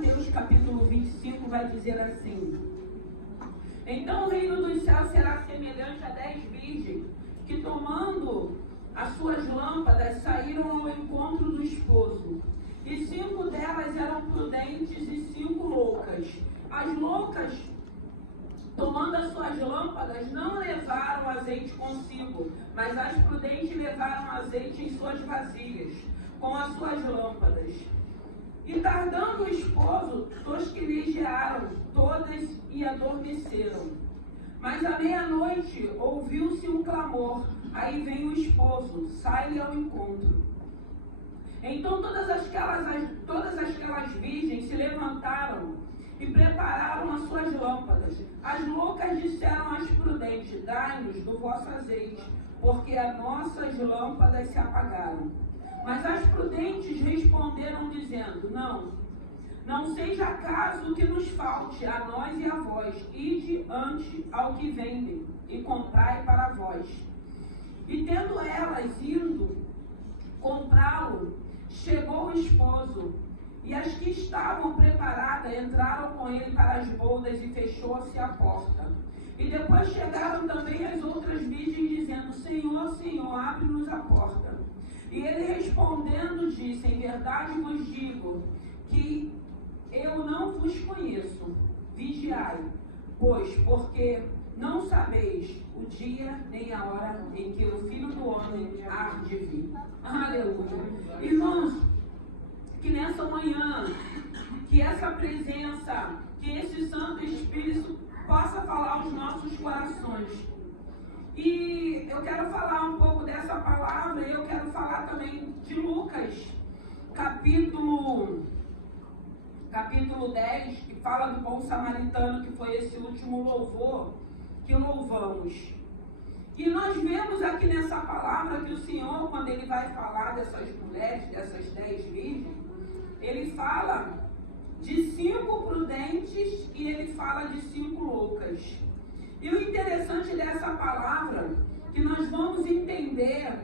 Mateus capítulo 25 vai dizer assim: então o reino dos céus será semelhante a 10 virgens que, tomando as suas lâmpadas, saíram ao encontro do esposo. E 5 delas eram prudentes e 5 loucas. As loucas, tomando as suas lâmpadas, não levaram azeite consigo, mas as prudentes levaram azeite em suas vasilhas, com as suas lâmpadas. E tardando o esposo, tosquenejaram todas e adormeceram. Mas à meia-noite ouviu-se um clamor, aí vem o esposo, sai-lhe ao encontro. Então todas aquelas virgens se levantaram e prepararam as suas lâmpadas. As loucas disseram às prudentes: dai-nos do vosso azeite, porque as nossas lâmpadas se apagaram. Mas as prudentes responderam dizendo: não seja caso que nos falte a nós e a vós, ide ante ao que vendem e comprai para vós. E tendo elas ido comprá-lo, chegou o esposo, e as que estavam preparadas entraram com ele para as bodas, e fechou-se a porta. E depois chegaram também as outras virgens, dizendo: Senhor, Senhor, abre-nos a porta. E ele respondendo disse: em verdade vos digo que eu não vos conheço. Vigiai, pois, porque não sabeis o dia nem a hora em que o Filho do Homem há de vir. Aleluia. Irmãos, que nessa manhã, que essa presença, que esse Santo Espírito possa falar aos nossos corações. E eu quero falar um pouco dessa palavra, e eu quero falar também de Lucas, capítulo 10, que fala do bom samaritano, que foi esse último louvor que louvamos. E nós vemos aqui nessa palavra que o Senhor, quando Ele vai falar dessas mulheres, dessas 10 virgens, Ele fala de 5 prudentes e Ele fala de 5 loucas. E o interessante dessa palavra, que nós vamos entender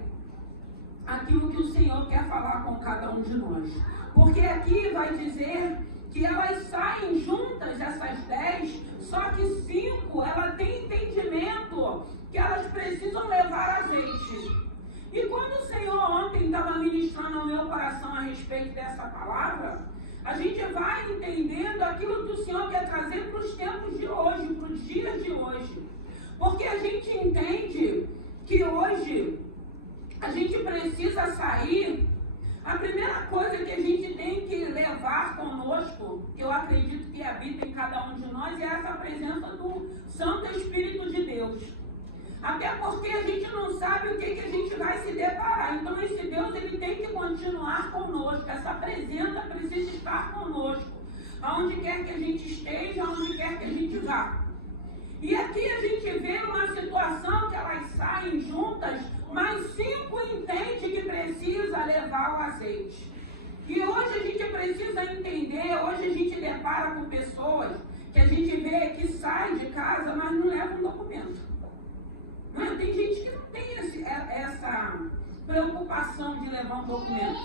aquilo que o Senhor quer falar com cada um de nós. Porque aqui vai dizer que elas saem juntas, essas 10, só que 5, ela tem entendimento que elas precisam levar azeite. E quando o Senhor ontem estava ministrando ao meu coração a respeito dessa palavra, a gente vai entendendo aquilo que o Senhor quer trazer para os tempos de hoje, para os dias de hoje. Porque a gente entende que hoje a gente precisa sair. A primeira coisa que a gente tem que levar conosco, que eu acredito que habita em cada um de nós, é essa presença do Santo Espírito de Deus. Até porque a gente não sabe o que a gente vai se deparar. Então esse Deus, ele tem que continuar conosco. Essa presença precisa estar conosco. Aonde quer que a gente esteja, aonde quer que a gente vá. E aqui a gente vê uma situação que elas saem juntas, mas 5 entendem que precisa levar o azeite. E hoje a gente precisa entender, hoje a gente depara com pessoas que a gente vê que saem de casa, mas não levam documento. Não é? Tem gente que não tem essa preocupação de levar um documento.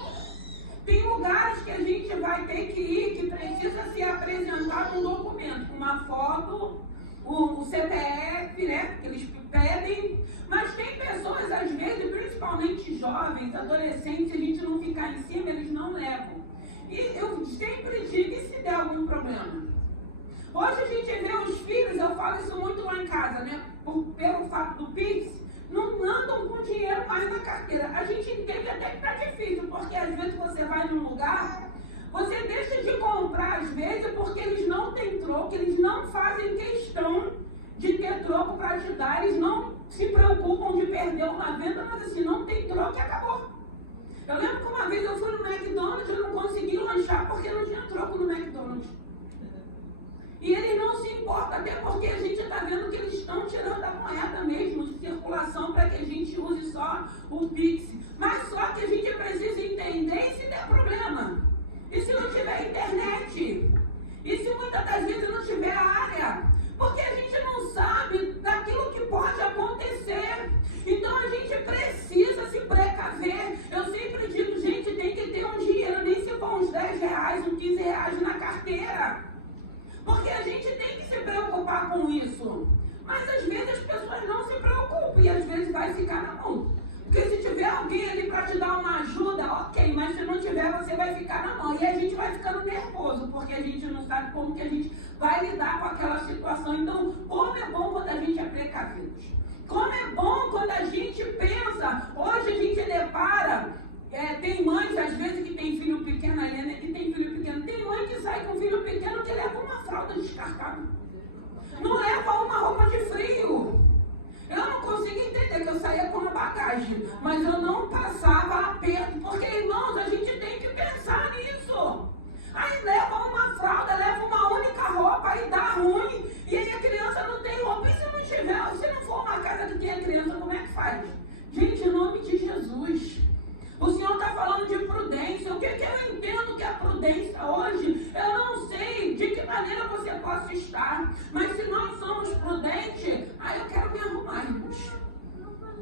Tem lugares que a gente vai ter que ir, que precisa se apresentar um documento, uma foto, o CPF, né, que eles pedem, mas tem pessoas, às vezes, principalmente jovens, adolescentes, se a gente não ficar em cima, eles não levam. E eu sempre digo, e se der algum problema? Hoje a gente vê os filhos, eu falo isso muito lá em casa, né, pelo fato do Pix, não andam com dinheiro mais na carteira. A gente entende até que tá difícil, porque às vezes você vai num lugar, você deixa de comprar às vezes porque eles não têm troco, eles não fazem questão de ter troco para ajudar, eles não se preocupam de perder uma venda, mas assim, não tem troco e acabou. Eu lembro que uma vez eu fui no McDonald's e eu não consegui lanchar porque não tinha troco no McDonald's. E eles não se importam, até porque a gente está vendo que eles estão tirando a moeda mesmo de circulação para que a gente use só o Pix. Mas só que a gente precisa entender e se der problema. E se não tiver internet? E se muitas das vezes não tiver área? Porque a gente não sabe daquilo que pode acontecer. Então a gente precisa se precaver. Eu sempre digo, gente, tem que ter um dinheiro, nem se for uns 10 reais, uns 15 reais na carteira. maneira. Porque a gente tem que se preocupar com isso. Mas às vezes as pessoas não se preocupam e às vezes vai ficar na mão. Porque se tiver alguém ali para te dar uma ajuda, ok, mas se não tiver, você vai ficar na mão. E a gente vai ficando nervoso, porque a gente não sabe como que a gente vai lidar com aquela situação. Então, como é bom quando a gente é precavido. Como é bom quando a gente pensa, hoje a gente depara, tem mães às vezes que tem filho pequeno, a Helena que tem filho pequeno, tem mãe que sai com filho pequeno que leva uma fralda descartável. Não leva uma roupa de frio. Eu não consigo entender que eu saía com uma bagagem, mas eu não passava aperto, porque, irmãos, a gente tem que pensar nisso. Aí leva uma fralda, leva uma única roupa, aí dá ruim, e aí a criança não tem roupa. E se não tiver, se não for uma casa que tem a criança, como é que faz? Gente, em nome de Jesus, o Senhor está falando de prudência. O que eu entendo que é prudência hoje? Eu não sei de que maneira você possa estar, mas se nós somos prudentes, aí eu quero me arrumar, irmãos.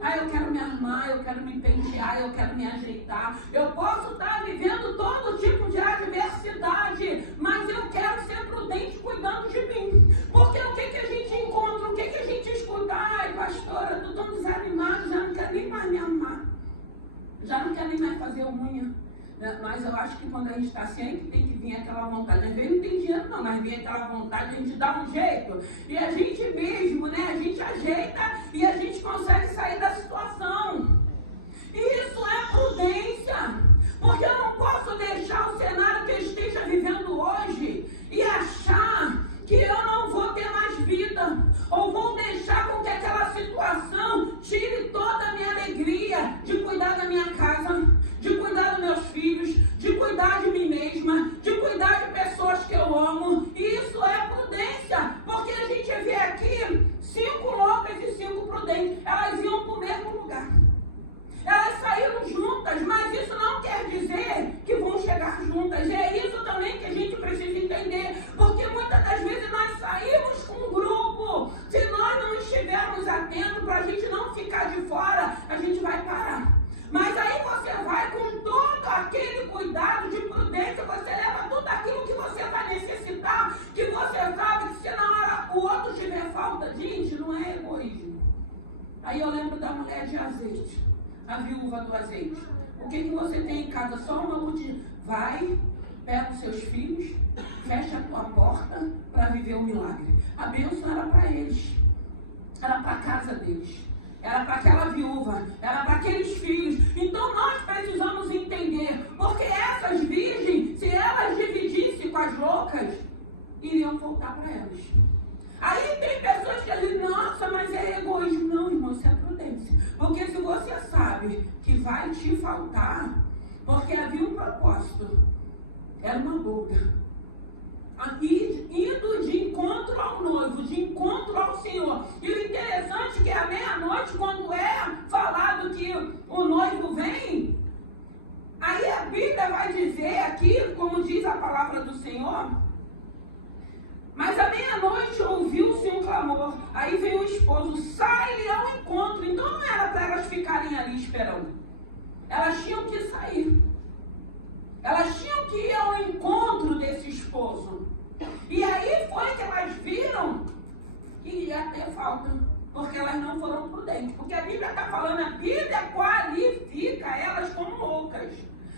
Aí eu quero me arrumar, eu quero me pentear, eu quero me ajeitar. Eu posso estar vivendo todo tipo de adversidade, mas eu quero ser prudente cuidando de mim. Porque o que a gente encontra, o que a gente escuta? Ai, pastora, eu estou tão desanimado, já não quero nem mais me arrumar. Já não quero nem mais fazer unha. Mas eu acho que quando a gente está assim, aí que tem que vir aquela vontade. Às vezes não tem dinheiro não, mas vem aquela vontade, a gente dá um jeito. E a gente mesmo, né? A gente ajeita e a gente consegue sair da situação. Isso é prudência. Porque eu não posso deixar o cenário que eu esteja vivendo hoje e achar que eu não vou ter mais vida. Ou vou deixar com que aquela situação tire toda a minha alegria de cuidar da minha casa, de cuidar dos meus filhos, de cuidar de mim mesma, de cuidar de pessoas que eu amo. E isso é prudência, porque a gente vê aqui 5 loucas e 5 prudentes. Elas iam para o mesmo lugar. Elas saíram juntas, mas isso não quer dizer que vão chegar juntas. E é isso também que a gente precisa entender, porque muitas das vezes nós saímos com um grupo. Se nós não estivermos atentos para a gente não ficar de fora, a gente vai parar. Mas aí você vai com todo aquele cuidado de prudência, você leva tudo aquilo que você vai necessitar, que você sabe que se na hora o outro tiver falta, gente, não é egoísmo. Aí eu lembro da mulher de azeite, a viúva do azeite. O que você tem em casa? Só uma botija. Vai, pega os seus filhos, fecha a tua porta para viver o milagre. A bênção era para eles, era para a casa deles. Era para aquela viúva, era para aqueles filhos. Então nós precisamos entender, porque essas virgens, se elas dividissem com as loucas, iriam voltar para elas. Aí tem pessoas que dizem, nossa, mas é egoísmo. Não, irmão, isso é prudência. Porque se você sabe que vai te faltar, porque havia um propósito, era uma boda. Indo de encontro ao noivo, de encontro ao Senhor. E o interessante é que à meia-noite, quando é falado que o noivo vem, aí a Bíblia vai dizer aqui, como diz a palavra do Senhor, mas à meia-noite ouviu-se um clamor, aí vem o esposo, sai-lhe ao encontro. Então não era para elas ficarem ali esperando, elas tinham que sair. Elas tinham que ir ao encontro desse esposo. E aí foi que elas viram que ia ter falta, porque elas não foram prudentes. Porque a Bíblia está falando, a Bíblia qualifica elas como loucas.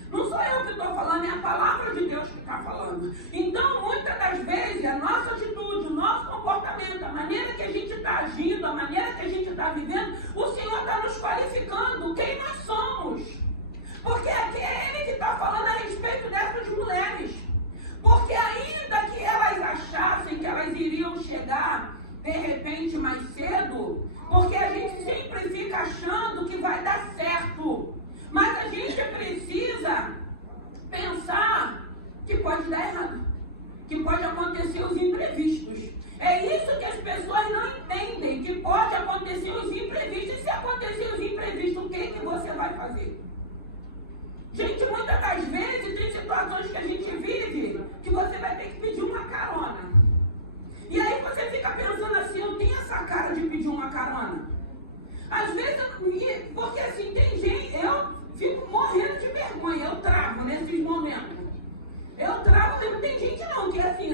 Não sou eu que estou falando, é a palavra de Deus que está falando. Então, muitas das vezes, a nossa atitude, o nosso comportamento, a maneira que a gente está agindo, a maneira que a gente está vivendo, o Senhor está nos qualificando quem nós somos. Porque aqui é Ele que está falando a respeito dessas mulheres. Porque ainda que elas achassem que elas iriam chegar, de repente, mais cedo, porque a gente sempre fica achando que vai dar certo. Mas a gente precisa pensar que pode dar errado, que pode acontecer os imprevistos. É isso que as pessoas não entendem, que pode acontecer os imprevistos. E se acontecer os imprevistos, o que você vai fazer? Gente, muitas das vezes tem situações que a gente vive que você vai ter que pedir uma carona. E aí você fica pensando assim, eu tenho essa cara de pedir uma carona. Às vezes, porque assim, tem gente, eu fico morrendo de vergonha, eu travo nesses momentos. Eu travo, não tem gente não, que assim,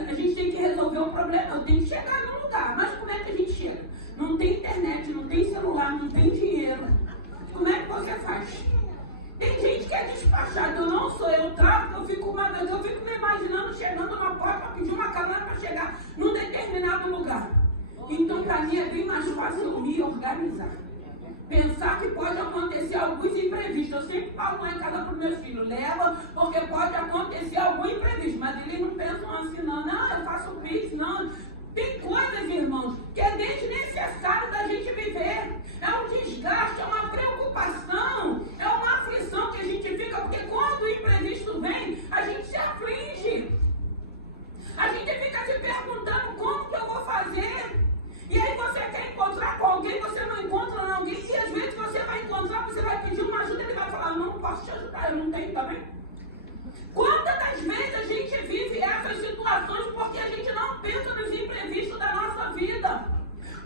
problema, eu tenho que chegar num lugar. Mas como é que a gente chega? Não tem internet, não tem celular, não tem dinheiro. Como é que você faz? Tem gente que é despachada, eu não sou, eu trago, eu fico me imaginando chegando numa porta para pedir uma carona para chegar num determinado lugar. Então, para mim, é bem mais fácil eu me organizar. Pensar que pode acontecer alguns imprevistos. Eu sempre falo lá em casa para os meus filhos, leva, porque pode acontecer algum imprevisto. Mas eles não pensam assim, não, eu faço pix, não. Tem coisas, irmãos, que é desnecessário da gente viver. É um desgaste, é uma preocupação, é uma aflição que a gente fica, porque quando o imprevisto vem, a gente se aflige. A gente fica se perguntando como que eu vou fazer. E aí você quer encontrar com alguém, você não encontra alguém. E às vezes você vai encontrar, você vai pedir uma ajuda, ele vai falar, não posso te ajudar, eu não tenho também. Quantas das vezes a gente vive essas situações porque a gente não pensa nos imprevistos da nossa vida?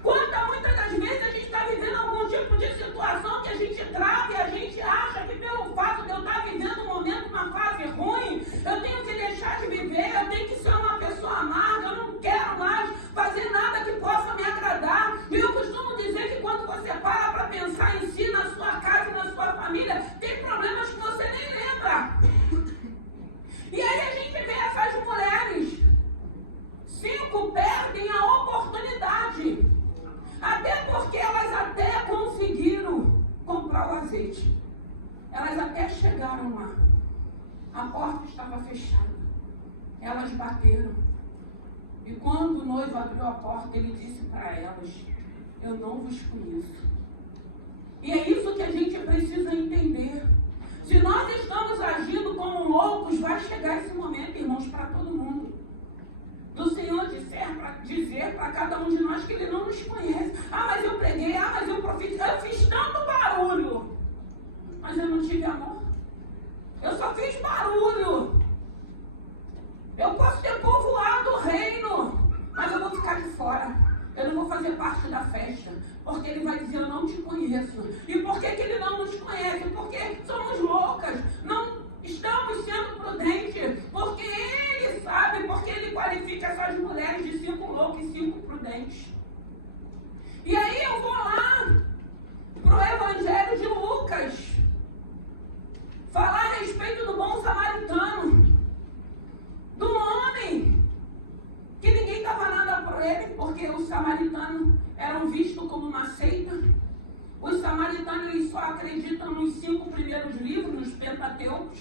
Muitas das vezes a gente está vivendo algum tipo de situação que a gente trava e a gente acha que pelo fato de eu estar vivendo um momento, uma fase ruim, eu tenho que deixar de viver, eu tenho que ser uma pessoa amarga, eu não quero mais fazer nada que possa me agradar. E eu costumo dizer que quando você para pensar em si, na sua casa e na sua família, tem problemas que você nem lembra. E aí a gente vê essas mulheres, 5 perdem a oportunidade, até porque elas até conseguiram comprar o azeite, elas até chegaram lá, a porta estava fechada, elas bateram, e quando o noivo abriu a porta, ele disse para elas, eu não vos conheço. E é isso que a gente precisa entender. Se nós estamos agindo como loucos, vai chegar esse momento, irmãos, para todo mundo. Do Senhor dizer para cada um de nós que Ele não nos conhece. Mas eu preguei, mas eu profetizei, eu fiz tanto barulho, mas eu não tive amor. Eu só fiz barulho. Eu posso ter povoado o reino, mas eu vou ficar de fora. Eu não vou fazer parte da festa, porque ele vai dizer, eu não te conheço. E por que ele não nos conhece? Porque somos loucas, não estamos sendo prudentes, porque ele sabe, porque ele qualifica essas mulheres de 5 loucas e 5 prudentes. E aí eu vou lá para o Evangelho de Lucas, falar a respeito do bom samaritano, do homem que ninguém dava nada por ele, porque os samaritanos eram vistos como uma seita. Os samaritanos eles só acreditam nos 5 primeiros livros, nos Pentateucos.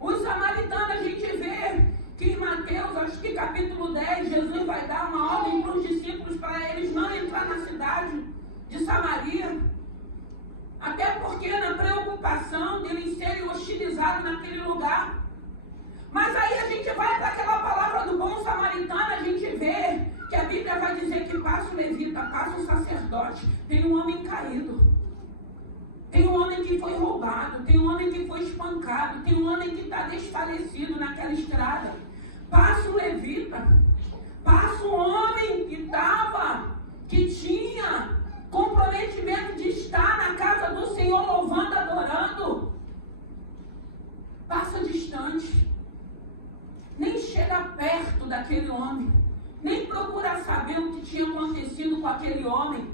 Os samaritanos, a gente vê que em Mateus, acho que capítulo 10, Jesus vai dar uma ordem para os discípulos para eles não entrar na cidade de Samaria. Até porque na preocupação deles serem hostilizados naquele lugar. Mas aí a gente vai para aquela palavra do bom samaritano, a gente vê que a Bíblia vai dizer que passa o levita, passa o sacerdote, tem um homem caído, tem um homem que foi roubado, tem um homem que foi espancado, tem um homem que está desfalecido naquela estrada, passa o levita, passa um homem que tinha comprometimento de estar na casa do Senhor louvando, adorando, passa distante. Nem chega perto daquele homem, nem procura saber o que tinha acontecido com aquele homem.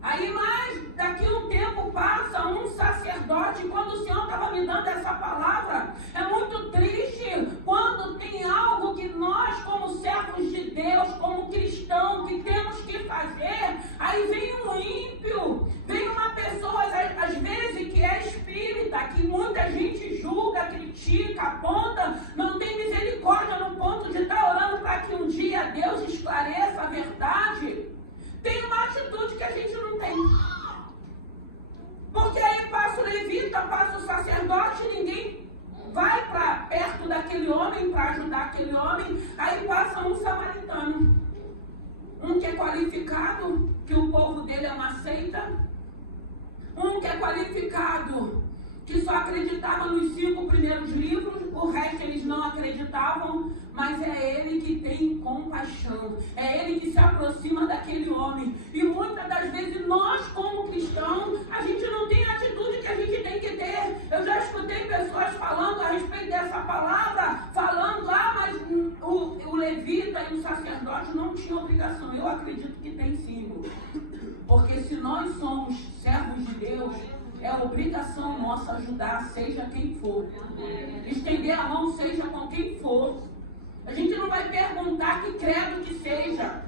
Aí, mas daqui a um tempo passa um sacerdote, quando o Senhor estava me dando essa palavra, é muito triste quando tem algo que nós, como servos de Deus, como cristãos, que temos que fazer, aí vem um ímpio, vem uma pessoa, às vezes, que é espírita, que muita gente julga, critica, aponta, não tem misericórdia no ponto de estar orando para que um dia Deus esclareça a verdade. Tem uma atitude que a gente não tem. Porque aí passa o levita, passa o sacerdote, ninguém vai para perto daquele homem para ajudar aquele homem. Aí passa um samaritano. Um que é qualificado, que o povo dele é uma seita. Um que é qualificado, que só acreditava nos 5 primeiros livros, o resto eles não acreditavam, mas é ele que tem compaixão, é ele que se aproxima daquele homem. E muitas das vezes nós, como cristãos, a gente não tem a atitude que a gente tem que ter. Eu já escutei pessoas falando a respeito dessa palavra, falando, mas o levita, eu acredito que tem sim. Porque se nós somos servos de Deus, é obrigação nossa ajudar, seja quem for. Estender a mão, seja com quem for. A gente não vai perguntar que credo que seja.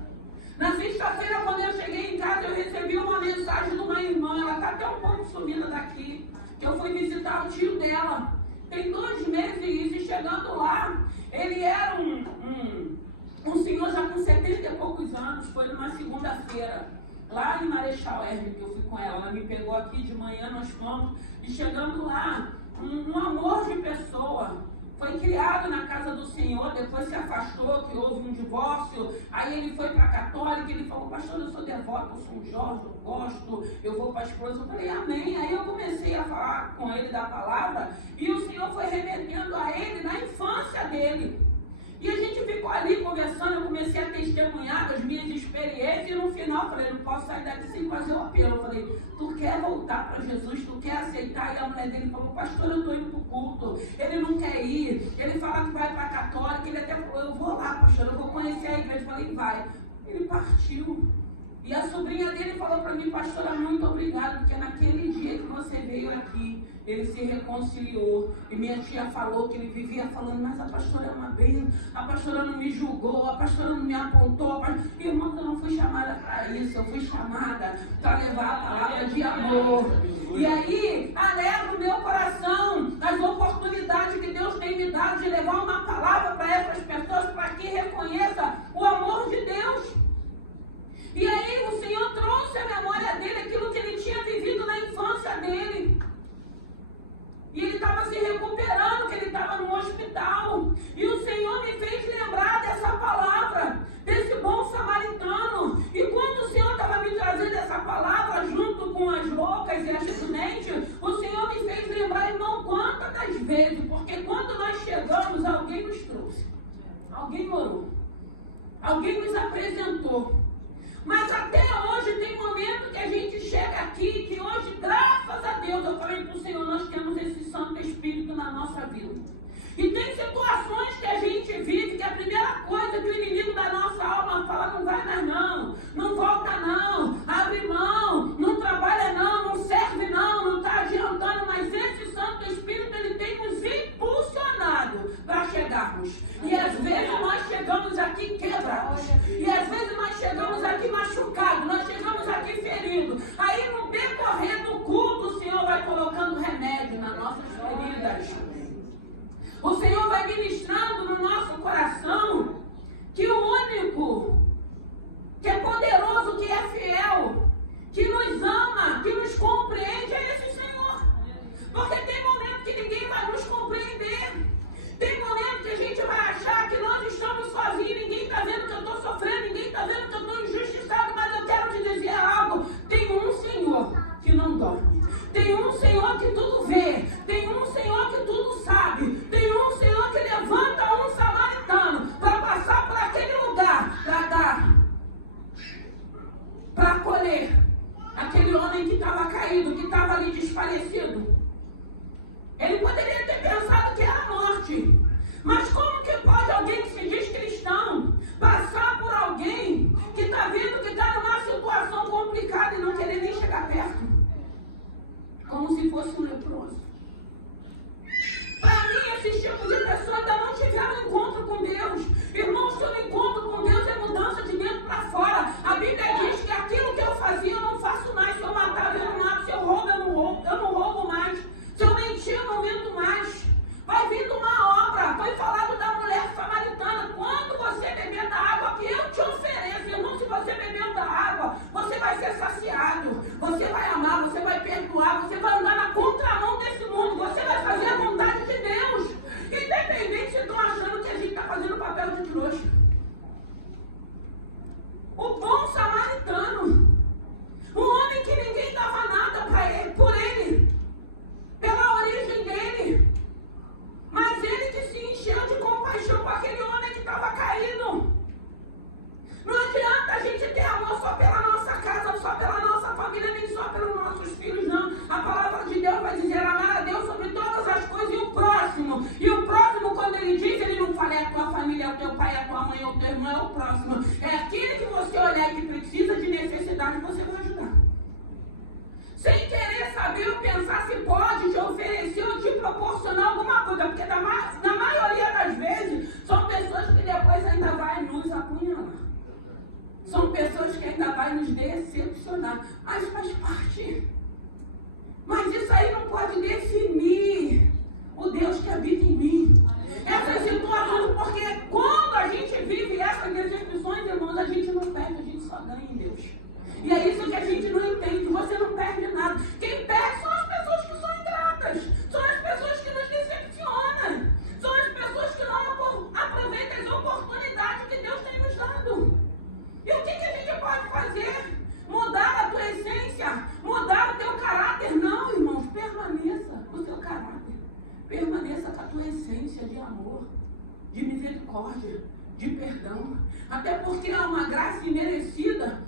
Na sexta-feira, quando eu cheguei em casa, eu recebi uma mensagem de uma irmã. Ela está até um pouco sumida daqui. Que eu fui visitar o tio dela. Tem 2 meses e chegando lá, ele era um senhor já com 70 e poucos anos. Foi numa segunda-feira, lá em Marechal Hermes, que eu fui com ela. Ela me pegou aqui de manhã, nós fomos. E chegando lá, um amor de pessoa. Foi criado na casa do Senhor, depois se afastou, que houve um divórcio. Aí ele foi para a católica, ele falou: pastor, eu sou devoto, eu sou um Jorge, eu gosto, eu vou para a esposa. Eu falei: amém. Aí eu comecei a falar com ele da palavra, e o Senhor foi remetendo a ele na infância dele. E a gente ficou ali conversando, eu comecei a testemunhar das minhas experiências, e no final eu falei: não posso sair daqui sem fazer o apelo. Eu falei: tu quer voltar para Jesus, tu quer aceitar? E a mulher dele falou: pastor, eu estou indo para o culto. Ele não quer ir, ele fala que vai para a católica. Ele até falou: eu vou lá, pastor, eu vou conhecer a igreja. Eu falei: vai. Ele partiu. E a sobrinha dele falou para mim: pastora, muito obrigado, porque naquele dia que você veio aqui, ele se reconciliou. E minha tia falou que ele vivia falando: mas a pastora é uma bênção, a pastora não me julgou, a pastora não me apontou. Irmão, eu não fui chamada para isso, eu fui chamada para levar a palavra de amor. E aí, alegra o meu coração as oportunidades que Deus tem me dado de levar uma palavra para essas pessoas, para que reconheça o amor de Deus. E aí o Senhor trouxe à memória dele aquilo que ele tinha vivido na infância dele. E ele estava se recuperando, que ele estava no hospital. E o Senhor me fez lembrar dessa palavra, desse bom samaritano. E quando o Senhor estava me trazendo essa palavra, junto com as loucas e as prudentes, o Senhor me fez lembrar, irmão, quantas das vezes, porque quando nós chegamos, alguém nos trouxe. Alguém orou. Alguém nos apresentou. Mas até hoje tem momento que a gente chega aqui, que hoje, graças a Deus, eu falei para o Senhor, nós temos esse Santo Espírito na nossa vida. E tem situações que a gente vive, que a primeira coisa que o inimigo da nossa alma fala: não vai mais não, não volta não, abre mão, não trabalha não, não serve não está adiantando. Mas esse Santo Espírito, ele tem nos impulsionado para chegarmos. E às vezes nós chegamos aqui quebrados. E às vezes nós chegamos aqui machucados. Nós chegamos aqui feridos. Aí no decorrer do culto, o Senhor vai colocando remédio nas nossas feridas. O Senhor vai ministrando no nosso coração que o único que é poderoso, que é fiel, que nos ama, que nos compreende, é esse Senhor. Porque tem momento que ninguém vai nos compreender. Tem momento que a gente vai achar que nós estamos sozinhos, ninguém está vendo que eu estou sofrendo, ninguém está vendo que eu estou injustiçado, mas eu quero te dizer algo: tem um Senhor que não dorme, tem um Senhor que tudo vê, tem um Senhor que tudo sabe, tem um Senhor que levanta um samaritano para passar por aquele lugar, para acolher aquele homem que estava caído, que estava ali desfalecido. Ele poderia ter pensado que era a morte. Mas como que pode alguém que se diz cristão passar por alguém que está vendo que está numa situação complicada e não querer nem chegar perto? Como se fosse um leproso. Para mim, esse tipo de pessoa ainda não tiveram um encontro com Deus. Irmãos, se o encontro com Deus é mudança de dentro para fora. A Bíblia diz que aquilo que eu fazia eu não faço mais. Se eu matava, eu não mato. Se eu roubo, eu não roubo mais. Se eu mentir, eu não minto mais. Vai vindo uma obra. Foi falado da mulher samaritana. Quando você beber da água que eu te ofereço, irmão, se você beber da água, você vai ser saciado. Você vai amar, você vai perdoar, você vai andar na contramão desse mundo. Você vai fazer a vontade de Deus. Independente se estão achando que a gente está fazendo papel de trouxa. O bom samaritano. Um homem que ninguém dava nada para ele, por ele. Pela origem dele, mas ele que se encheu de compaixão com aquele homem que estava caído. Não adianta a gente ter amor só pela nossa casa, só pela nossa família, nem só pelos nossos filhos, não. A palavra de Deus vai dizer: amar a Deus sobre todas as coisas e o próximo. E o próximo, quando ele diz, ele não fala é a tua família, é o teu pai, é a tua mãe, é o teu irmão, é o próximo. É aquele que você olhar você vai ajudar. Sem querer saber ou pensar se pode te oferecer ou te proporcionar alguma coisa, porque na maioria das vezes são pessoas que depois ainda vai nos apunhalar. São pessoas que ainda vai nos decepcionar, mas faz parte. Mas isso aí não pode definir o Deus que habita em mim. Essas situações, porque quando a gente vive essas decepções, irmãos, a gente não perde, a gente só ganha em Deus. E é isso que a gente não entende, você não perde nada. Quem perde são as pessoas que são ingratas, são as pessoas que nos decepcionam, são as pessoas que não aproveitam as oportunidades que Deus tem nos dado. E o que a gente pode fazer? Mudar a tua essência, mudar o teu caráter? Não, irmãos, permaneça com o teu caráter, permaneça com a tua essência de amor, de misericórdia, de perdão. Até porque é uma graça imerecida,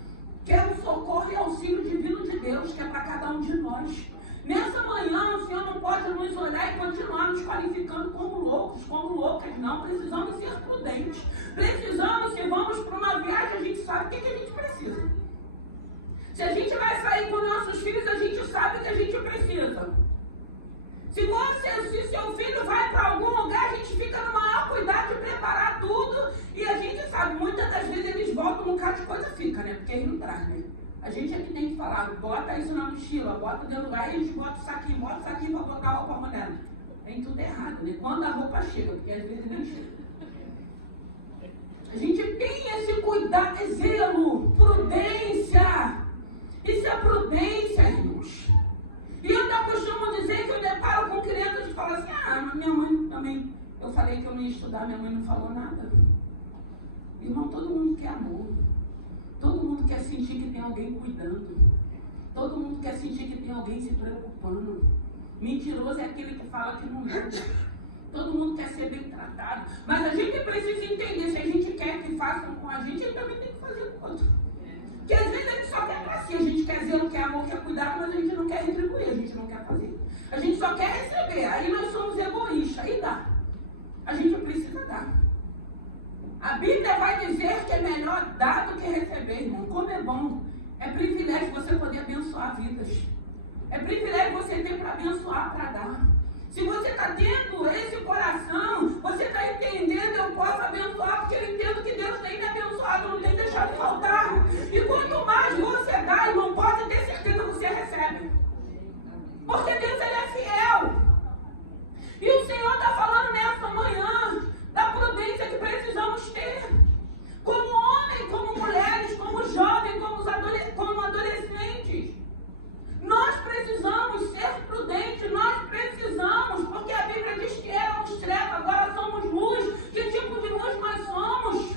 que é o socorro e auxílio divino de Deus, que é para cada um de nós. Nessa manhã, o Senhor não pode nos olhar e continuar nos qualificando como loucos, como loucas, não. Precisamos ser prudentes. Precisamos, se vamos para uma viagem, a gente sabe o que a gente precisa. Se a gente vai sair com nossos filhos, a gente sabe o que a gente precisa. Se seu filho vai para algum lugar, a gente fica no maior cuidado de preparar tudo. E a gente sabe, muitas das vezes eles voltam, um bocado de coisa fica, né? Porque eles não trazem, né? A gente é que tem que falar, bota isso na mochila, bota dentro do lugar e a gente bota o saquinho para botar a roupa amarela. Tem tudo errado, né? Quando a roupa chega, porque às vezes nem chega. A gente tem esse cuidado, é zelo, prudência. Isso é prudência, irmãos. E eu ainda costumo dizer que eu deparo com crianças que falam assim, minha mãe também, eu falei que eu não ia estudar, minha mãe não falou nada. Irmão, todo mundo quer amor. Todo mundo quer sentir que tem alguém cuidando. Todo mundo quer sentir que tem alguém se preocupando. Mentiroso é aquele que fala que não muda. Todo mundo quer ser bem tratado. Mas a gente precisa entender, se a gente quer que façam com a gente, ele também tem que fazer com o outro. Porque às vezes a gente só quer pra si, a gente quer zelo, quer amor, quer cuidado, mas a gente não quer retribuir, a gente não quer fazer. A gente só quer receber, aí nós somos egoístas, e dá. A gente precisa dar. A Bíblia vai dizer que é melhor dar do que receber, irmão. Como é bom. É privilégio você poder abençoar vidas. É privilégio você ter para abençoar, para dar. Se você está tendo esse coração, você está entendendo, eu posso abençoar, porque eu entendo que Deus tem me abençoado, não tem deixado faltar. E quanto mais você dá, irmão, pode ter certeza que você recebe. Porque Deus, Ele é fiel. E o Senhor está falando nessa manhã da prudência que precisamos ter. Como homem, como mulheres, como jovens, como adolescentes. Nós precisamos ser prudentes, nós precisamos, porque a Bíblia diz que éramos trevas, agora somos luz. Que tipo de luz nós somos?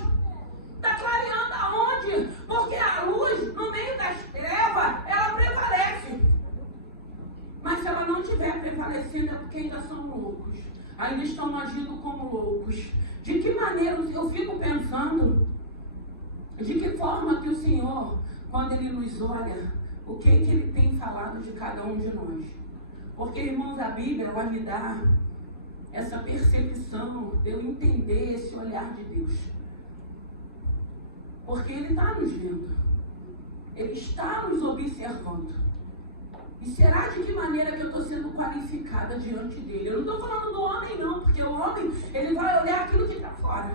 Está clareando aonde? Porque a luz, no meio das trevas, ela prevalece. Mas se ela não estiver prevalecendo, é porque ainda são loucos. Ainda estão agindo como loucos. De que maneira, eu fico pensando, de que forma que o Senhor, quando Ele nos olha, o que Ele tem falado de cada um de nós? Porque, irmãos, a Bíblia vai me dar essa percepção de eu entender esse olhar de Deus. Porque Ele está nos vendo. Ele está nos observando. E será de que maneira que eu estou sendo qualificada diante dele? Eu não estou falando do homem, não, porque o homem, ele vai olhar aquilo que está fora.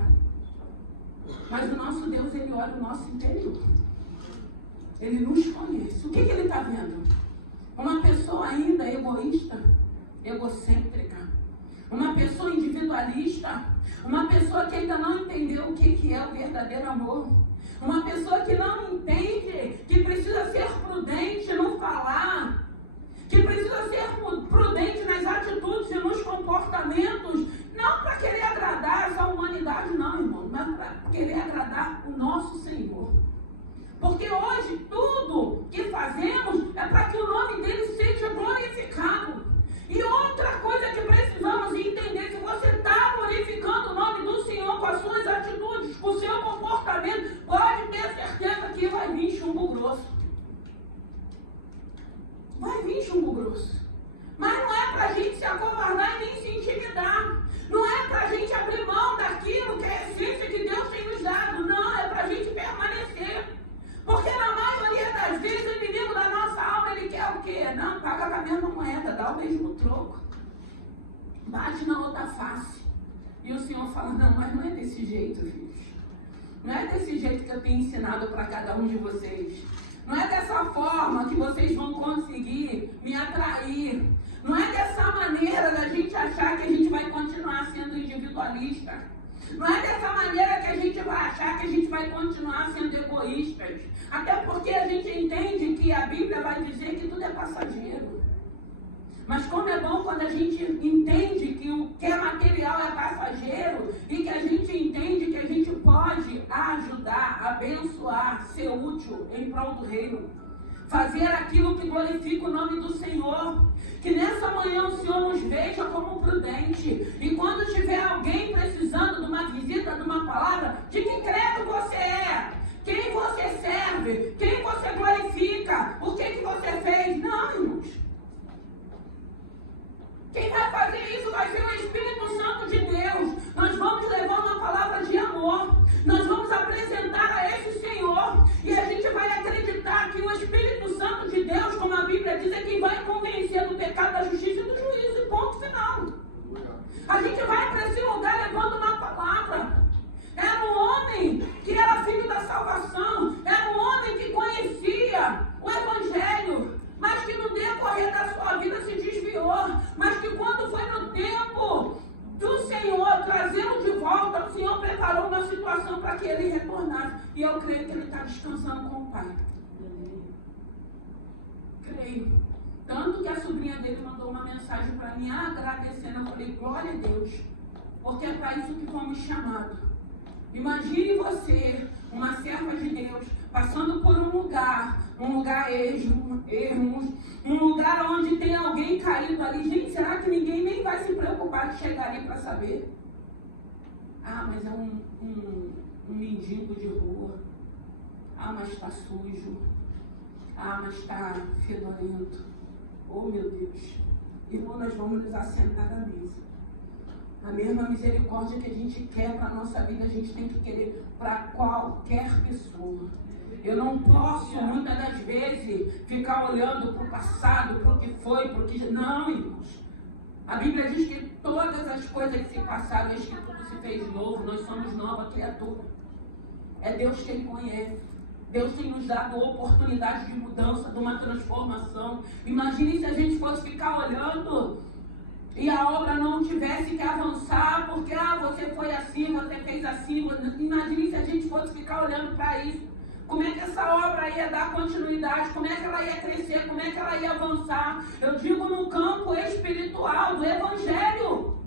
Mas o nosso Deus, Ele olha o nosso interior. Ele nos conhece. O que Ele está vendo? Uma pessoa ainda egoísta, egocêntrica. Uma pessoa individualista. Uma pessoa que ainda não entendeu o que é o verdadeiro amor. Uma pessoa que não entende que precisa ser prudente no falar. Que precisa ser prudente nas atitudes e nos comportamentos. Não para querer agradar essa humanidade, não, irmão. Mas para querer agradar o nosso Senhor. Porque hoje tudo que fazemos é para que o nome dele seja glorificado. E outra coisa que precisamos entender, se você está glorificando o nome do Senhor com as suas atitudes, com o seu comportamento, pode ter certeza que vai vir chumbo grosso. Vai vir chumbo grosso. Mas não é para a gente se acovardar e nem se intimidar. E o Senhor fala, não, mas não é desse jeito, filhos. Não é desse jeito que eu tenho ensinado para cada um de vocês. Não é dessa forma que vocês vão conseguir me atrair. Não é dessa maneira da gente achar que a gente vai continuar sendo individualista. Não é dessa maneira que a gente vai achar que a gente vai continuar sendo egoístas. Até porque a gente entende que a Bíblia vai dizer que tudo é passageiro. Mas como é bom quando a gente entende que o que é material é passageiro e que a gente entende que a gente pode ajudar, abençoar, ser útil em prol do reino. Fazer aquilo que glorifica o nome do Senhor. Que nessa manhã o Senhor nos veja como prudente. E quando tiver alguém precisando de uma visita, de uma palavra, de que credo você é? Quem você serve? Quem você glorifica? O que você fez? Não, irmãos. Quem vai fazer isso vai ser o Espírito Santo de Deus. Nós vamos levar uma palavra de amor. Nós vamos apresentar a esse Senhor. E a gente vai acreditar que o Espírito Santo de Deus, como a Bíblia diz, é quem vai convencer do pecado, da justiça e do juízo. E ponto final. A gente vai para esse lugar levando uma palavra. Era um homem que era filho da salvação. Era um homem que conhecia o Evangelho, mas que no decorrer da sua vida se desviou. Mas que quando foi no tempo do Senhor trazê-lo de volta, o Senhor preparou uma situação para que ele retornasse. E eu creio que ele está descansando com o Pai. Creio. Tanto que a sobrinha dele mandou uma mensagem para mim agradecendo. Eu falei, glória a Deus, porque é para isso que fomos chamados. Imagine você, uma serva de Deus, passando por um lugar ermo, um lugar onde tem alguém caído ali. Gente, será que ninguém nem vai se preocupar de chegar ali para saber? Ah, mas é um mendigo de rua. Ah, mas está sujo. Ah, mas está fedorento. Oh, meu Deus. Irmão, nós vamos nos assentar à mesa. A mesma misericórdia que a gente quer para a nossa vida, a gente tem que querer para qualquer pessoa. Eu não posso, muitas das vezes, ficar olhando para o passado, para o que foi, para o que... Não, irmãos. A Bíblia diz que todas as coisas que se passaram, eis que tudo se fez novo. Nós somos nova criatura. É Deus quem conhece. Deus tem nos dado oportunidade de mudança, de uma transformação. Imagine se a gente fosse ficar olhando e a obra não tivesse que avançar, porque você foi assim, você fez assim. Imagine se a gente fosse ficar olhando para isso. Como é que essa obra ia dar continuidade? Como é que ela ia crescer? Como é que ela ia avançar? Eu digo no campo espiritual do Evangelho.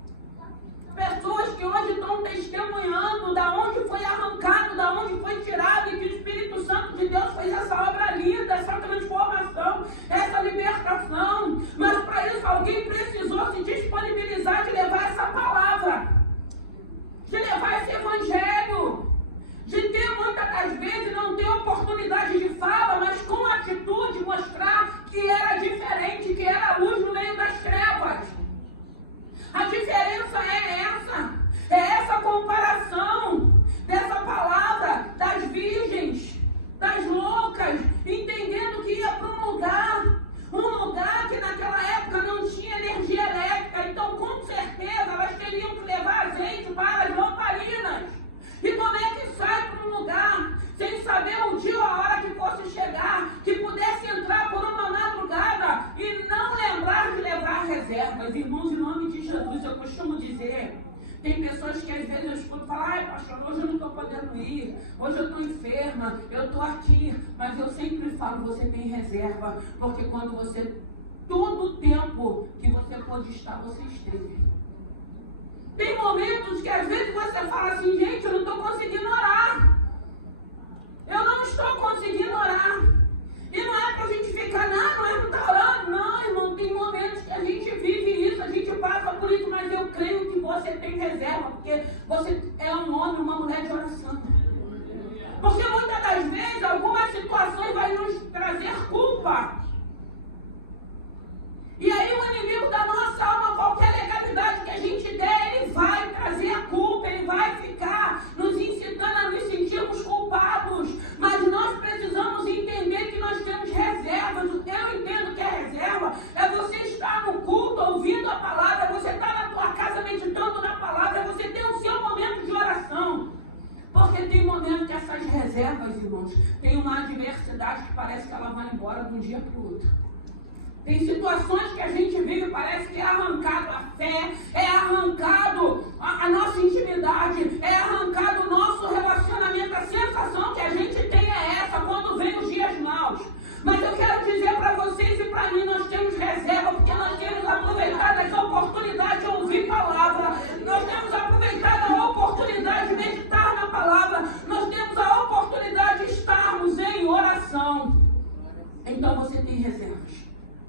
Pessoas que hoje estão testemunhando da onde foi arrancado, da onde foi tirado, e que o Espírito Santo de Deus fez essa obra linda, essa transformação, essa libertação. Mas para isso alguém precisou se disponibilizar de levar essa palavra, de levar esse Evangelho, de ter muitas das vezes não ter oportunidade de fala, mas com atitude mostrar que era diferente, que era luz no meio das trevas. A diferença é essa comparação dessa palavra das virgens, das loucas, entendendo que ia para um lugar que naquela época não tinha energia elétrica, então com certeza elas teriam que levar azeite para as lamparinas. E como é que sai para um lugar sem saber o dia ou a hora que fosse chegar, que pudesse entrar por uma madrugada e não lembrar de levar reservas? Irmãos, em nome de Jesus, eu costumo dizer, tem pessoas que às vezes eu escuto falar, ai pastor, hoje eu não estou podendo ir, hoje eu estou enferma, eu estou aqui, mas eu sempre falo, você tem reserva, porque quando você, todo o tempo que você pode estar, você esteve. Tem momentos que às vezes você fala assim, gente, eu não estou conseguindo orar. Eu não estou conseguindo orar. E não é para a gente ficar, não está orando. Não, irmão, tem momentos que a gente vive isso, a gente passa por isso, mas eu creio que você tem reserva, porque você é um homem, uma mulher de oração. Porque muitas das vezes, algumas situações vão nos trazer culpa. E aí o inimigo da nossa alma, qualquer legalidade que a gente der, ele vai trazer a culpa, ele vai ficar nos incitando a nos sentirmos culpados. Mas nós precisamos entender que nós temos reservas. Eu entendo que a reserva é você estar no culto, ouvindo a palavra, você estar na tua casa meditando na palavra, é você ter um reservas, irmãos. Tem uma adversidade que parece que ela vai embora de um dia para o outro. Tem situações que a gente vive, parece que é arrancado a fé, é arrancado a nossa intimidade, é arrancado o nosso relacionamento. A sensação que a gente tem é essa quando vem os dias maus. Mas eu quero dizer para vocês e para mim, nós temos reserva, porque nós temos aproveitado as oportunidades de ouvir palavra, nós temos aproveitado a oportunidade de meditar na palavra, nós temos a oportunidade de estarmos em oração. Então você tem reservas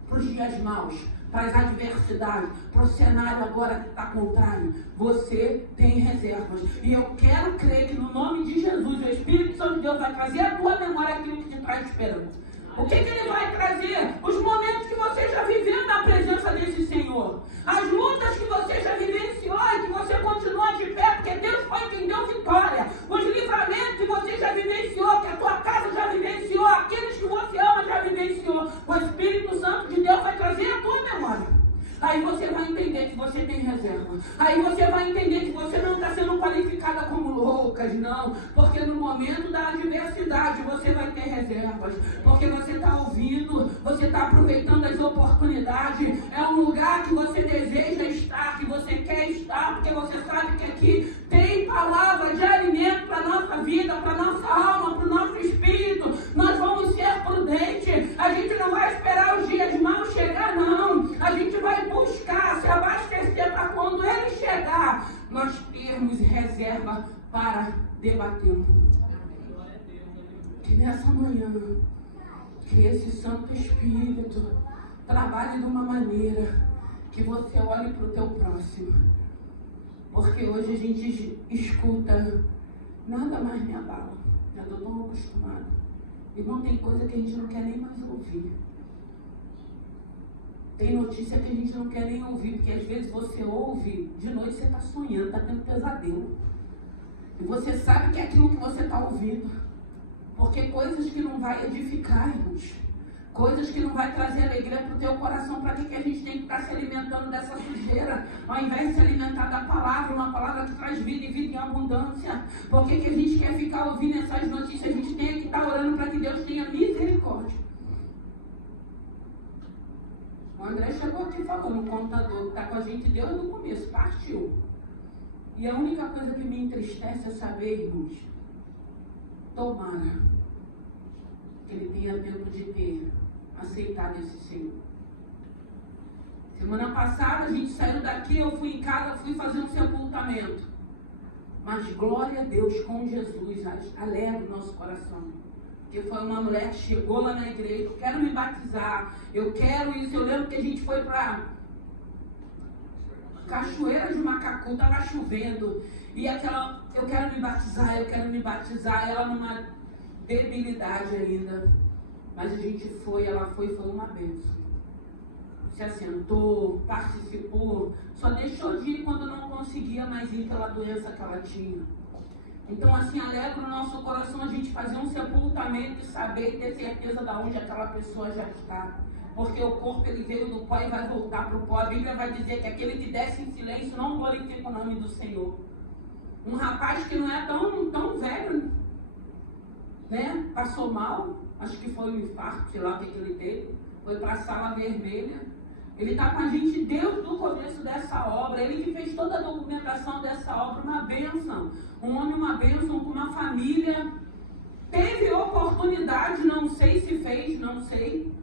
para os dias maus, para as adversidades, para o cenário agora que está contrário. Você tem reservas. E eu quero crer que no nome de Jesus, o Espírito Santo de Deus vai trazer à tua memória aquilo que te traz esperança. O que ele vai trazer? Os momentos que você já viveu na presença desse Senhor. As lutas que você já vivenciou e que você continua de pé, porque Deus foi quem deu vitória. Os livramentos que você já vivenciou, que a tua casa já vivenciou, aqueles que você ama já vivenciou. O Espírito Santo de Deus vai trazer a tua memória. Aí você vai entender que você tem reserva. Aí você vai entender que você não está sendo qualificada como loucas, não. Porque no momento da adversidade você vai ter reservas. Porque você está ouvindo, você está aproveitando as oportunidades. É um lugar que você deseja estar, que você quer estar, porque você sabe que aqui tem palavra de alimento para a nossa vida, para a nossa alma, para o nosso espírito. Nós vamos ser prudentes. A gente não vai esperar os dias maus chegar, não. A gente vai buscar, se abastecer para quando ele chegar, nós termos reserva para debater. Que nessa manhã, que esse Santo Espírito trabalhe de uma maneira que você olhe para o teu próximo. Porque hoje a gente escuta, nada mais me abala. Já estou tão acostumado. E não tem coisa que a gente não quer nem mais ouvir. Tem notícia que a gente não quer nem ouvir, porque às vezes você ouve, de noite você está sonhando, está tendo pesadelo. E você sabe que é aquilo que você está ouvindo. Porque coisas que não vai edificar, irmãos. Coisas que não vai trazer alegria para o teu coração. Para que a gente tem que estar se alimentando dessa sujeira? Ao invés de se alimentar da palavra, uma palavra que traz vida e vida em abundância. Por que a gente quer ficar ouvindo essas notícias? A gente tem que estar orando para que Deus tenha misericórdia. O André chegou aqui falando, o contador que está com a gente desde o começo, partiu. E a única coisa que me entristece é saber, irmãos, tomara que ele tenha tempo de ter aceitado esse Senhor. Semana passada a gente saiu daqui, eu fui em casa, fui fazer um sepultamento. Mas glória a Deus, com Jesus, alegra o nosso coração. Porque foi uma mulher que chegou lá na igreja, eu quero me batizar, eu quero isso. Eu lembro que a gente foi para Cachoeira de Macacu, estava chovendo. E aquela, eu quero me batizar, ela numa debilidade ainda. Mas a gente foi, ela foi uma bênção. Se assentou, participou, só deixou de ir quando não conseguia mais ir pela doença que ela tinha. Então assim, alegra o nosso coração a gente fazer um sepultamento e saber, ter certeza de onde aquela pessoa já está. Porque o corpo ele veio do pó e vai voltar para o pó. A Bíblia vai dizer que aquele que desce em silêncio não glorifica o nome do Senhor. Um rapaz que não é tão velho, né? Passou mal, acho que foi um infarto, sei lá o que ele teve, foi para a sala vermelha. Ele está com a gente desde o começo dessa obra, ele que fez toda a documentação dessa obra, uma bênção. Um homem, uma bênção, com uma família. Teve oportunidade, não sei se fez, não sei.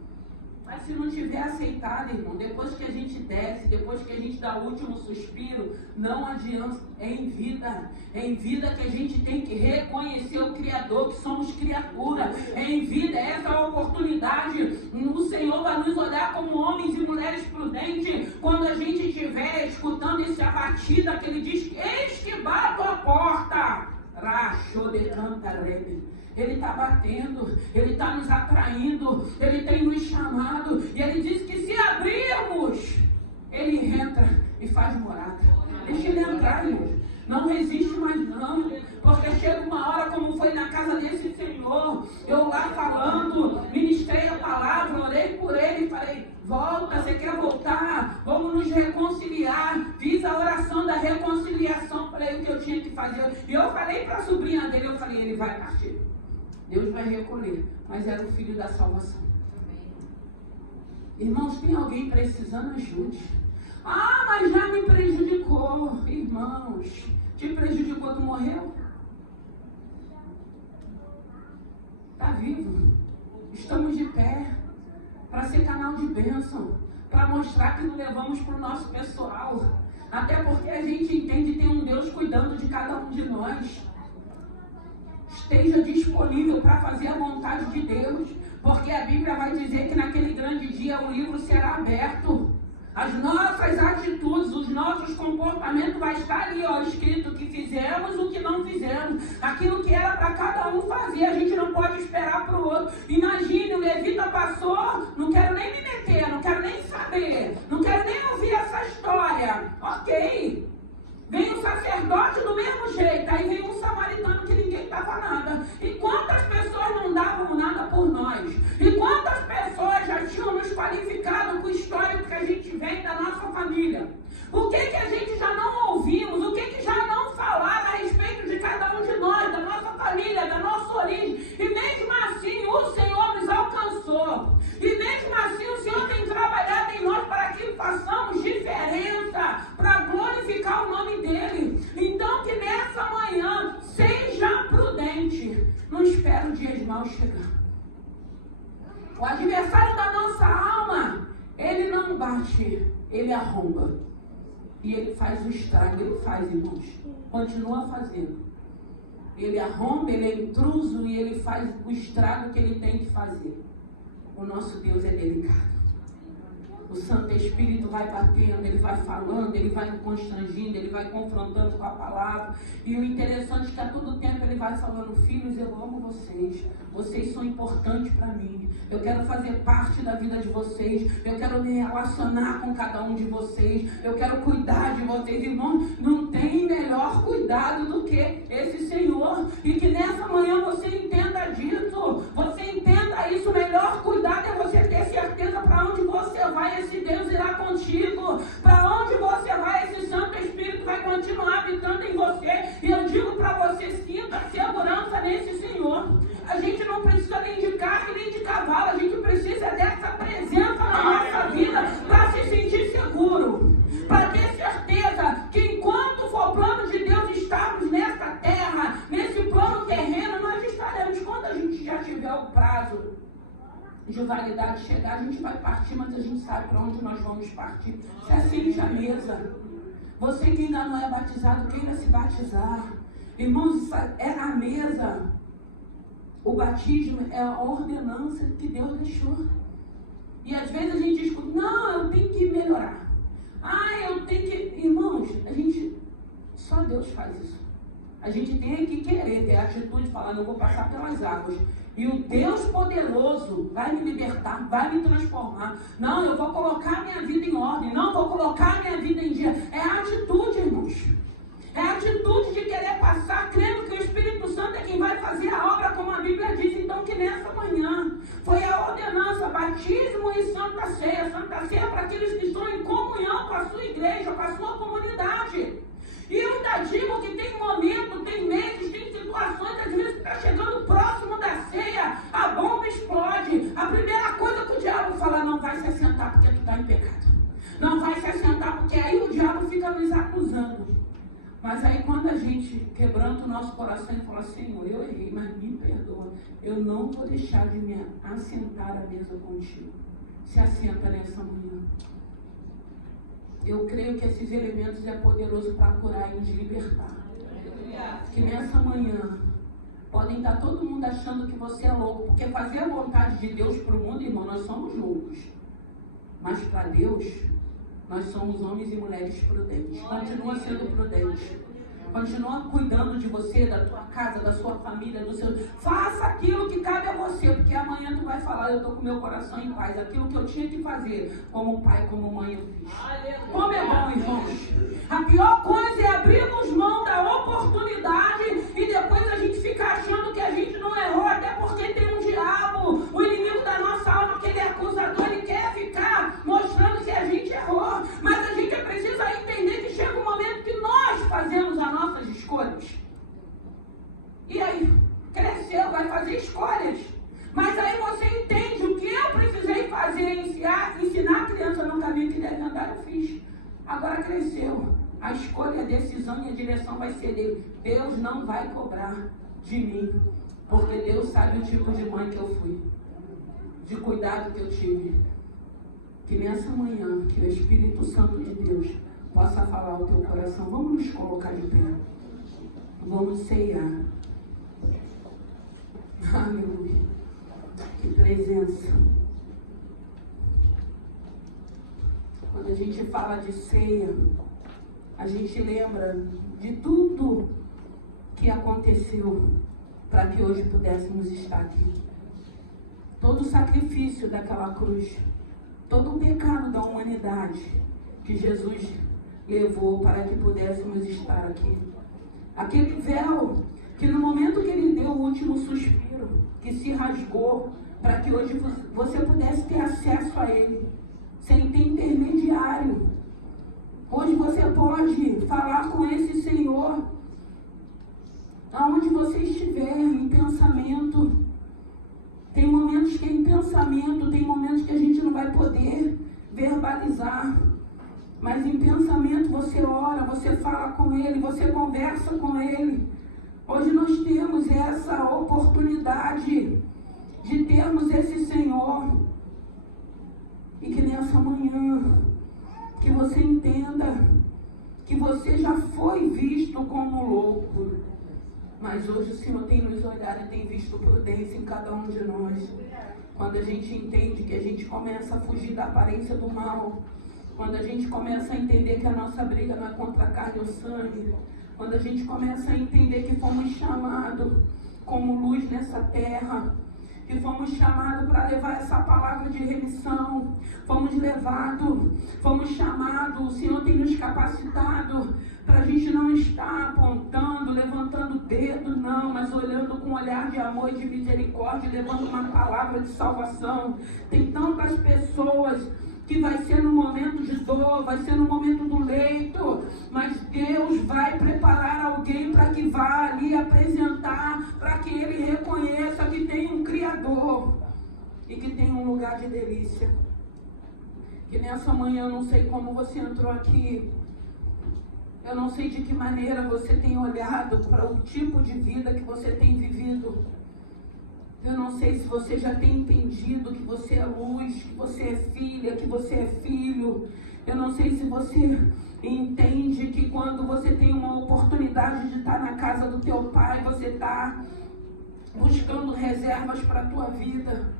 Mas se não tiver aceitado, irmão, depois que a gente desce, depois que a gente dá o último suspiro, não adianta, é em vida que a gente tem que reconhecer o Criador, que somos criatura, é em vida, essa é a oportunidade, o Senhor vai nos olhar como homens e mulheres prudentes, quando a gente estiver escutando essa batida que ele diz, eis que bato a porta, rachou de cantarene. Ele está batendo, ele está nos atraindo, ele tem nos chamado, e ele diz que se abrirmos, ele entra e faz morada. Deixa ele entrar, irmãos. Não resiste mais não, porque chega uma hora como foi na casa desse Senhor, eu lá falando, ministrei a palavra, orei por ele e falei, volta, você quer voltar? Vamos nos reconciliar. Fiz a oração da reconciliação, falei o que eu tinha que fazer. E eu falei para a sobrinha dele, eu falei, ele vai partir. Deus vai recolher. Mas era o filho da salvação. Irmãos, tem alguém precisando, ajude. Ah, mas já me prejudicou. Irmãos, te prejudicou quando morreu? Está vivo. Estamos de pé para ser canal de bênção, para mostrar que não levamos para o nosso pessoal. Até porque a gente entende que tem um Deus cuidando de cada um de nós. Esteja disponível para fazer a vontade de Deus, porque a Bíblia vai dizer que naquele grande dia o livro será aberto. As nossas atitudes, os nossos comportamentos vai estar ali, ó, escrito o que fizemos, o que não fizemos, aquilo que era para cada um fazer. A gente não pode esperar para o outro. Imagine, o levita passou, não quero nem me meter, não quero nem saber, não quero nem ouvir essa história. Ok. Vem o sacerdote do mesmo jeito, aí vem um samaritano que ninguém dava nada. E quantas pessoas não davam nada por nós? E quantas pessoas já tinham nos qualificado com o histórico que a gente vem da nossa família? O que a gente já não ouvimos? O que já não falaram a respeito de cada um de nós, da nossa família, da nossa origem? E mesmo assim o Senhor nos alcançou. E mesmo assim o Senhor tem trabalhado em nós para que façamos diferença, para glorificar o nome dele. Então que nessa manhã seja prudente. Não espere o dia mau chegar. O adversário da nossa alma, ele não bate, ele arromba. E ele faz o estrago, ele faz, irmãos. Continua fazendo. Ele arromba, ele é intruso e ele faz o estrago que ele tem que fazer. O nosso Deus é delicado. O Santo Espírito vai batendo, ele vai falando, ele vai constrangindo, ele vai confrontando com a palavra. E o interessante é que a todo tempo ele vai falando: filhos, eu amo vocês. Vocês são importantes para mim. Eu quero fazer parte da vida de vocês. Eu quero me relacionar com cada um de vocês. Eu quero cuidar de vocês. Irmão, não tem melhor cuidado do que esse Senhor. E que nessa manhã você entenda disso. Você entenda isso. O melhor cuidado é você ter certeza para onde você vai. Esse Deus irá contigo. Para onde você vai, esse Santo Espírito vai continuar habitando em você. E eu digo para você, sinta segurança nesse Senhor. A gente não precisa nem de carro nem de cavalo. A gente precisa dessa presença na nossa vida para se sentir seguro. Para ter certeza que enquanto for o plano de Deus estarmos nessa terra, nesse plano terreno, nós estaremos. Quando a gente já tiver o prazo de validade chegar, a gente vai partir, mas a gente sabe para onde nós vamos partir. Se assente à mesa. Você que ainda não é batizado, queira se batizar. Irmãos, é na mesa. O batismo é a ordenança que Deus deixou. E às vezes a gente diz: não, eu tenho que melhorar. Eu tenho que... Irmãos, só Deus faz isso. A gente tem que querer, ter a atitude de falar: não vou passar pelas águas. E o Deus poderoso vai me libertar, vai me transformar. Não, eu vou colocar minha vida em ordem. Não, vou colocar minha vida em dia. É a atitude, irmãos. É a atitude de querer passar, crendo que o Espírito Santo é quem vai fazer a obra, como a Bíblia diz. Então que nessa manhã foi a ordenança, batismo e Santa Ceia. Santa Ceia para aqueles que estão em comunhão com a sua igreja, com a sua comunidade. E eu ainda digo que tem momento, tem meses, tem situações, às vezes está chegando próximo da ceia, a bomba explode. A primeira coisa que o diabo fala: não vai se assentar porque tu está em pecado. Não vai se assentar porque aí o diabo fica nos acusando. Mas aí quando a gente quebranta o nosso coração e fala: Senhor, eu errei, mas me perdoa. Eu não vou deixar de me assentar à mesa contigo. Se assenta nessa manhã. Eu creio que esses elementos é poderoso para curar e nos libertar. Que nessa manhã podem estar todo mundo achando que você é louco, porque fazer a vontade de Deus para o mundo, irmão, nós somos loucos. Mas para Deus, nós somos homens e mulheres prudentes. Continua sendo prudente. Continua cuidando de você, da tua casa, da sua família, do seu... Faça aquilo que cabe a você, porque amanhã tu vai falar: eu estou com meu coração em paz. Aquilo que eu tinha que fazer, como pai, como mãe, eu fiz. Como é bom, irmãos. A pior coisa é abrirmos mão da oportunidade e depois a gente ficar achando que a gente não errou, até porque tem um diabo, o inimigo da nossa alma, que ele é acusador, ele quer ficar mostrando que a gente errou. Mas a gente precisa entender que chega um momento que nós fazemos as nossas escolhas. E aí, cresceu, vai fazer escolha. esclareceu. A escolha, a decisão e a direção vai ser dele. Deus não vai cobrar de mim, porque Deus sabe o tipo de mãe que eu fui, de cuidado que eu tive. Que nessa manhã, que o Espírito Santo de Deus possa falar ao teu coração. Vamos nos colocar de pé. Vamos ceiar. Aleluia. Que presença. Quando a gente fala de ceia, a gente lembra de tudo que aconteceu para que hoje pudéssemos estar aqui. Todo o sacrifício daquela cruz, todo o pecado da humanidade que Jesus levou para que pudéssemos estar aqui. Aquele véu que no momento que ele deu o último suspiro, que se rasgou, para que hoje você pudesse ter acesso a ele, sem ter intermediário. Hoje você pode falar com esse Senhor, aonde você estiver, em pensamento. Tem momentos que é em pensamento, tem momentos que a gente não vai poder verbalizar. Mas em pensamento você ora, você fala com Ele, você conversa com Ele. Hoje nós temos essa oportunidade de termos esse Senhor. E que nessa manhã, que você entenda que você já foi visto como louco. Mas hoje o Senhor tem nos olhado e tem visto prudência em cada um de nós. Quando a gente entende que a gente começa a fugir da aparência do mal. Quando a gente começa a entender que a nossa briga não é contra a carne ou sangue. Quando a gente começa a entender que fomos chamados como luz nessa terra. Que fomos chamados para levar essa palavra de remissão. Fomos chamados, o Senhor tem nos capacitado para a gente não estar apontando, levantando o dedo, não, mas olhando com um olhar de amor e de misericórdia, levando uma palavra de salvação. Tem tantas pessoas que vai ser no momento de dor, vai ser no momento do leito, mas Deus vai preparar alguém para que vá ali apresentar, para que ele reconheça que tem um Criador e que tem um lugar de delícia. Que nessa manhã, eu não sei como você entrou aqui, eu não sei de que maneira você tem olhado para o tipo de vida que você tem vivido. Eu não sei se você já tem entendido que você é luz, que você é filha, que você é filho. Eu não sei se você entende que quando você tem uma oportunidade de estar na casa do teu pai, você está buscando reservas para a tua vida.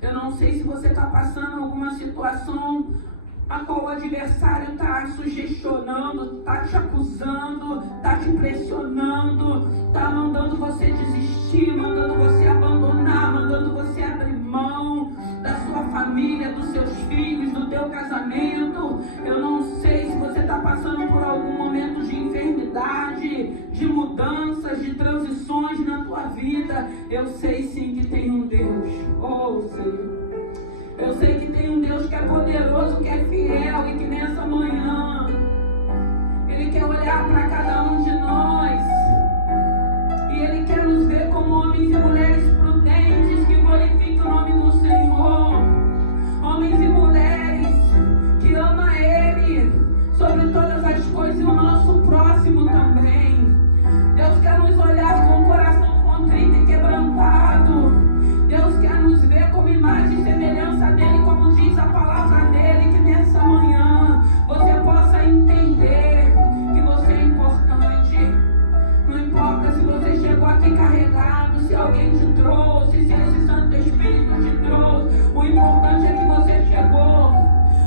Eu não sei se você está passando alguma situação a qual o adversário está sugestionando, está te acusando, está te pressionando, está mandando você desistir, mandando você abandonar, mandando você abrir mão da sua família, dos seus filhos, do teu casamento. Eu não sei se você está passando por algum momento de enfermidade, de mudanças, de transições na tua vida. Eu sei sim que tem um Deus. Oh, Senhor. Eu sei que tem um Deus que é poderoso, que é fiel e que nessa manhã Ele quer olhar para cada um de nós e Ele quer nos ver como homens e mulheres prudentes que glorificam o nome do Senhor. Homens e mulheres que amam Ele sobre todas as coisas e o nosso próximo também. Deus quer nos olhar com o coração contrito e quebrantado. Deus quer nos ver como imagem e semelhança dEle, como diz a palavra dEle, que nessa manhã você possa entender que você é importante. Não importa se você chegou aqui carregado, se alguém te trouxe, se esse Santo Espírito te trouxe. O importante é que você chegou.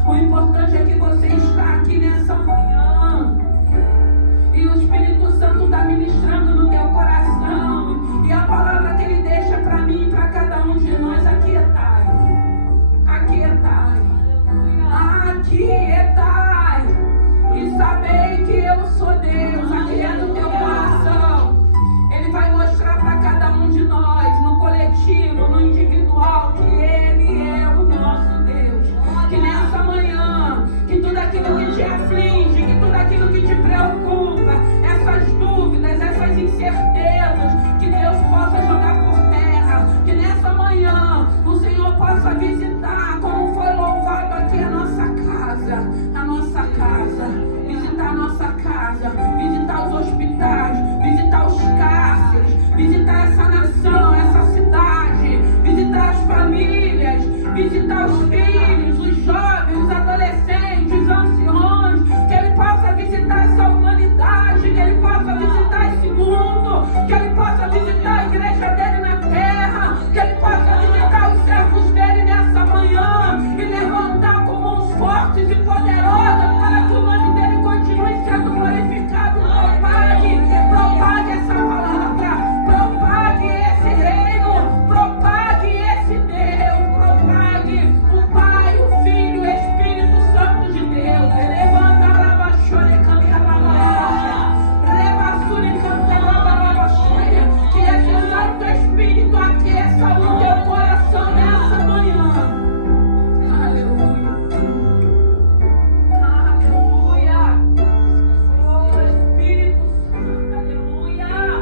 O importante é que você está aqui nessa